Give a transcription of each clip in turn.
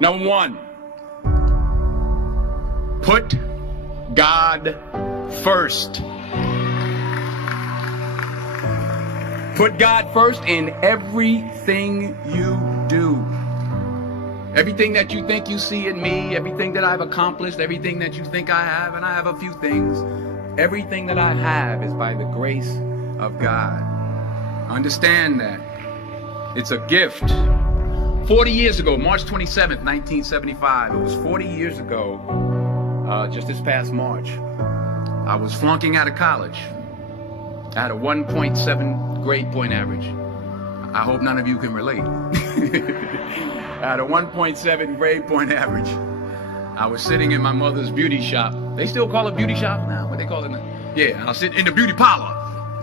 Number one, put God first. Put God first in everything you do. Everything that you think you see in me, everything that I've accomplished, everything that you think I have, and I have a few things, everything that I have is by the grace of God. Understand that. It's a gift. 40 years ago, March 27th, 1975, it was 40 years ago, just this past March, I was flunking out of college. I had a 1.7 grade point average. I hope none of you can relate. I had a 1.7 grade point average. I was sitting in my mother's beauty shop. They still call it beauty shop now? What they call it now? Yeah, I was sitting in the beauty parlor.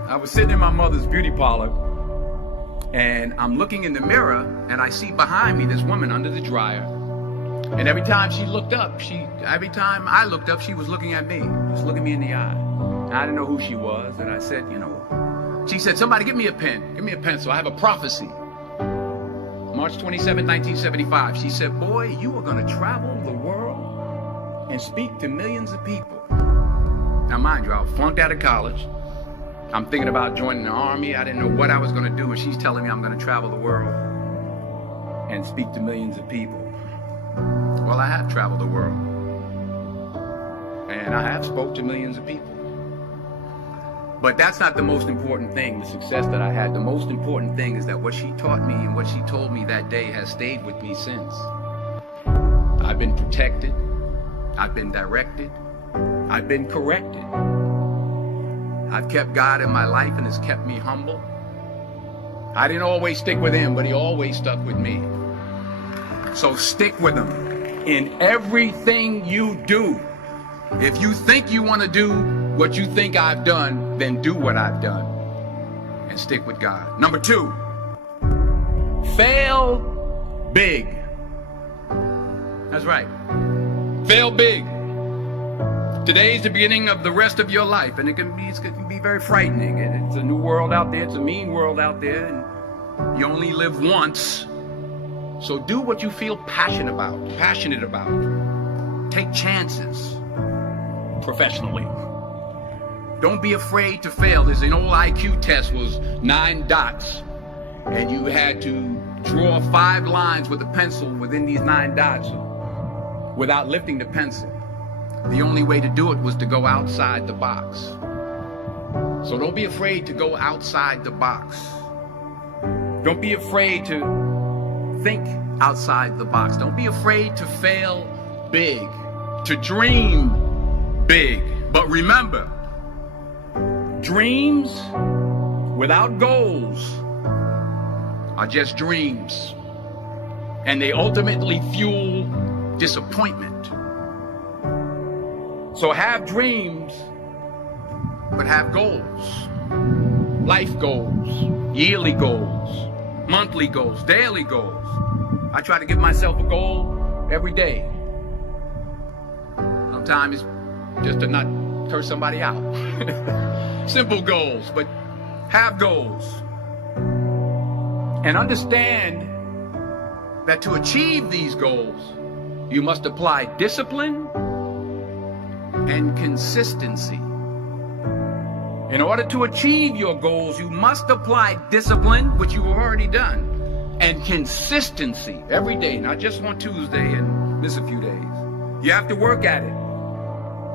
I was sitting in my mother's beauty parlor, and I'm looking in the mirror, and I see behind me this woman under the dryer. And every time she looked up, every time I looked up, she was looking at me, just looking me in the eye. I didn't know who she was, and I said, she said, somebody give me a pen, give me a pencil, I have a prophecy. March 27, 1975, she said, boy, you are going to travel the world and speak to millions of people. Now, mind you, I was flunked out of college. I'm thinking about joining the army. I didn't know what I was going to do, and she's telling me I'm going to travel the world and speak to millions of people. Well, I have traveled the world, and I have spoke to millions of people. But that's not the most important thing, the success that I had. The most important thing is that what she taught me and what she told me that day has stayed with me since. I've been protected. I've been directed. I've been corrected. I've kept God in my life, and it's kept me humble. I didn't always stick with him, but he always stuck with me. So stick with him in everything you do. If you think you want to do what you think I've done, then do what I've done and stick with God. Number two, fail big. That's right. Fail big. Today's the beginning of the rest of your life, and it can be very frightening. And it's a new world out there. It's a mean world out there, and you only live once. So do what you feel passionate about. Take chances professionally. Don't be afraid to fail. There's an old IQ test, was 9 dots, and you had to draw 5 lines with a pencil within these 9 dots without lifting the pencil. The only way to do it was to go outside the box. So don't be afraid to go outside the box. Don't be afraid to think outside the box. Don't be afraid to fail big, to dream big. But remember, dreams without goals are just dreams, and they ultimately fuel disappointment. So have dreams, but have goals. Life goals, yearly goals, monthly goals, daily goals. I try to give myself a goal every day. Sometimes it's just to not curse somebody out. Simple goals, but have goals. And understand that to achieve these goals, you must apply discipline and consistency. In order to achieve your goals, you must apply discipline, which you've already done, and consistency every day, not just on Tuesday and miss a few days. You have to work at it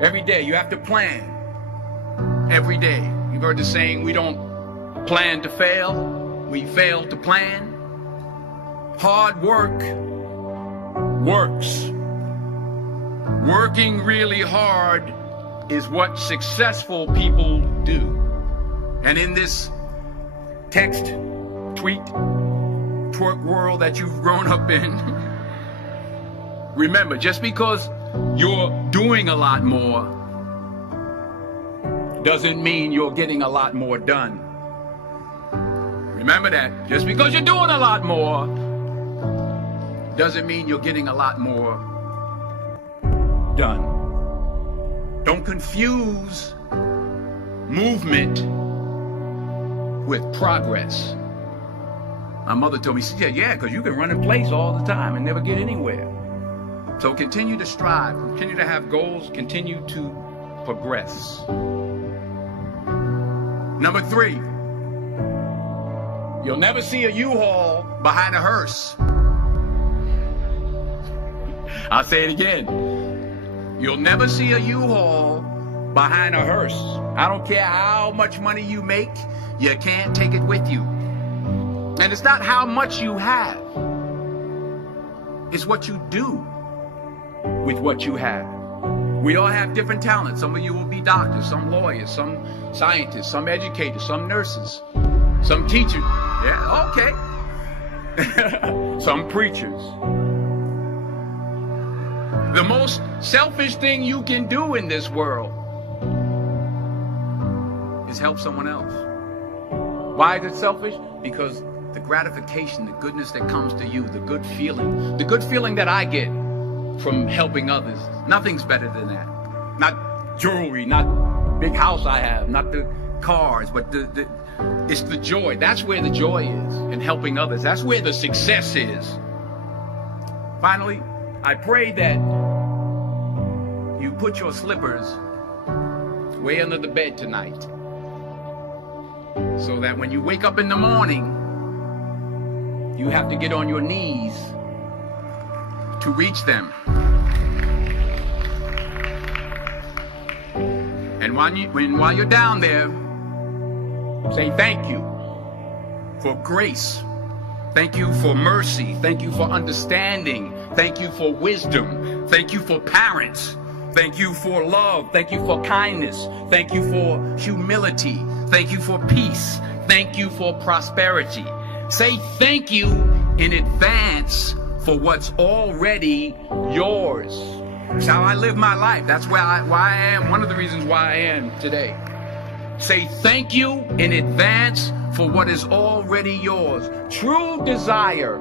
every day. You have to plan every day. You've heard the saying, we don't plan to fail, we fail to plan. Hard work works. Working really hard is what successful people do. And in this text, tweet, twerk world that you've grown up in, remember, just because you're doing a lot more doesn't mean you're getting a lot more done. Remember that. Just because you're doing a lot more doesn't mean you're getting a lot more done. Don't confuse movement with progress. My mother told me, she said, yeah, because you can run in place all the time and never get anywhere. So continue to strive, continue to have goals, continue to progress. Number 3, you'll never see a U-Haul behind a hearse. I'll say it again. You'll never see a U-Haul behind a hearse. I don't care how much money you make, you can't take it with you. And it's not how much you have. It's what you do with what you have. We all have different talents. Some of you will be doctors, some lawyers, some scientists, some educators, some nurses, some teachers. Yeah, okay. Some preachers. The most selfish thing you can do in this world is help someone else. Why is it selfish? Because the gratification, the goodness that comes to you, the good feeling that I get from helping others, nothing's better than that. Not jewelry, not big house I have, not the cars, but it's the joy. That's where the joy is, in helping others. That's where the success is. Finally, I pray that you put your slippers way under the bed tonight, so that when you wake up in the morning, you have to get on your knees to reach them. And while you're down there, say thank you for grace. Thank you for mercy. Thank you for understanding. Thank you for wisdom. Thank you for parents. Thank you for love. Thank you for kindness. Thank you for humility. Thank you for peace. Thank you for prosperity. Say thank you in advance for what's already yours. That's how I live my life. That's why I am. One of the reasons why I am today. Say thank you in advance for what is already yours. True desire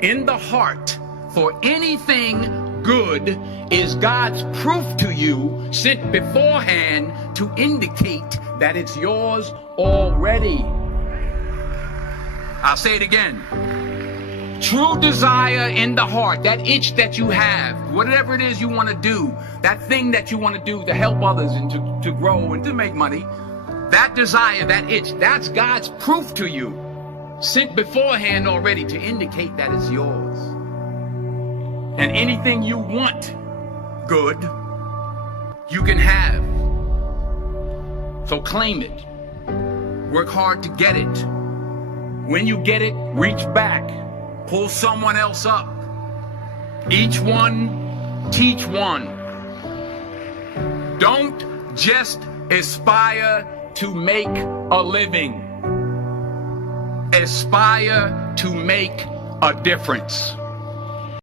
in the heart for anything good is God's proof to you, sent beforehand to indicate that it's yours already. I'll say it again. True desire in the heart, that itch that you have, whatever it is you want to do, that thing that you want to do to help others and to grow and to make money, that desire, that itch, that's God's proof to you, sent beforehand already to indicate that it's yours. And anything you want good, you can have. So claim it. Work hard to get it. When you get it, reach back. Pull someone else up. Each one, teach one. Don't just aspire to make a living. Aspire to make a difference.